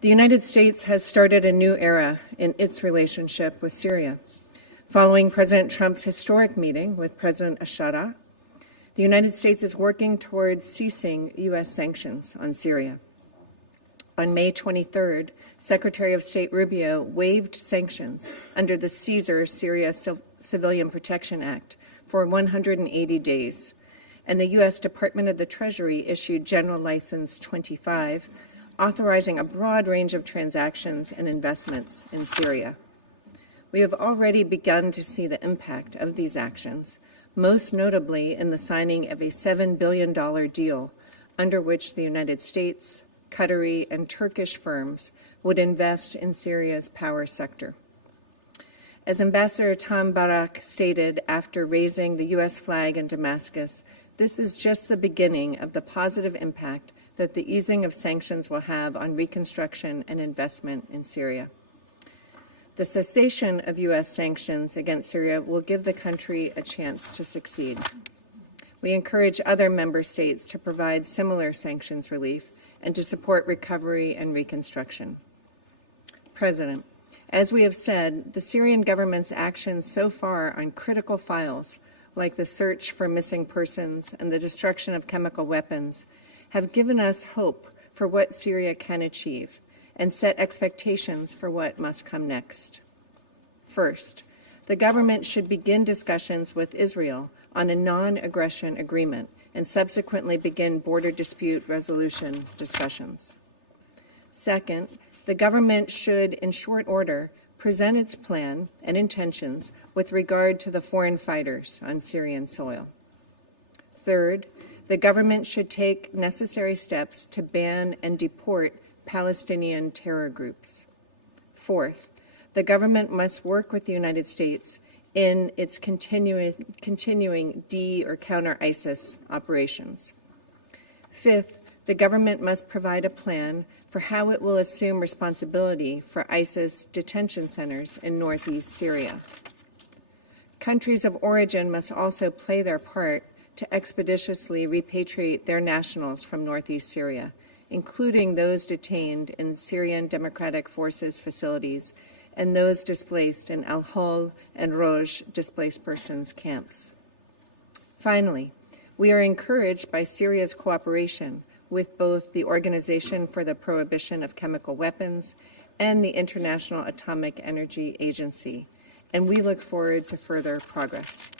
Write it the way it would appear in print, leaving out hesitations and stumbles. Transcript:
The United States has started a new era in its relationship with Syria. Following President Trump's historic meeting with President Shea, the United States is working towards ceasing U.S. sanctions on Syria. On May 23rd, Secretary of State Rubio waived sanctions under the Caesar Syria Civilian Protection Act for 180 days, and the U.S. Department of the Treasury issued General License 25, authorizing a broad range of transactions and investments in Syria. We have already begun to see the impact of these actions, most notably in the signing of a $7 billion deal under which the United States, Qatari, and Turkish firms would invest in Syria's power sector. As Ambassador Tom Barak stated after raising the U.S. flag in Damascus, this is just the beginning of the positive impact that the easing of sanctions will have on reconstruction and investment in Syria. The cessation of U.S. sanctions against Syria will give the country a chance to succeed. We encourage other member states to provide similar sanctions relief and to support recovery and reconstruction. President, as we have said, the Syrian government's actions so far on critical files, like the search for missing persons and the destruction of chemical weapons, have given us hope for what Syria can achieve and set expectations for what must come next. First, the government should begin discussions with Israel on a non-aggression agreement and subsequently begin border dispute resolution discussions. Second, the government should, in short order, present its plan and intentions with regard to the foreign fighters on Syrian soil. Third, the government should take necessary steps to ban and deport Palestinian terror groups. Fourth, the government must work with the United States in its continuing de- or counter-ISIS operations. Fifth, the government must provide a plan for how it will assume responsibility for ISIS detention centers in northeast Syria. Countries of origin must also play their part to expeditiously repatriate their nationals from northeast Syria, including those detained in Syrian Democratic Forces facilities and those displaced in al-Hol and Roj displaced persons camps. Finally, we are encouraged by Syria's cooperation with both the Organization for the Prohibition of Chemical Weapons and the International Atomic Energy Agency, and we look forward to further progress.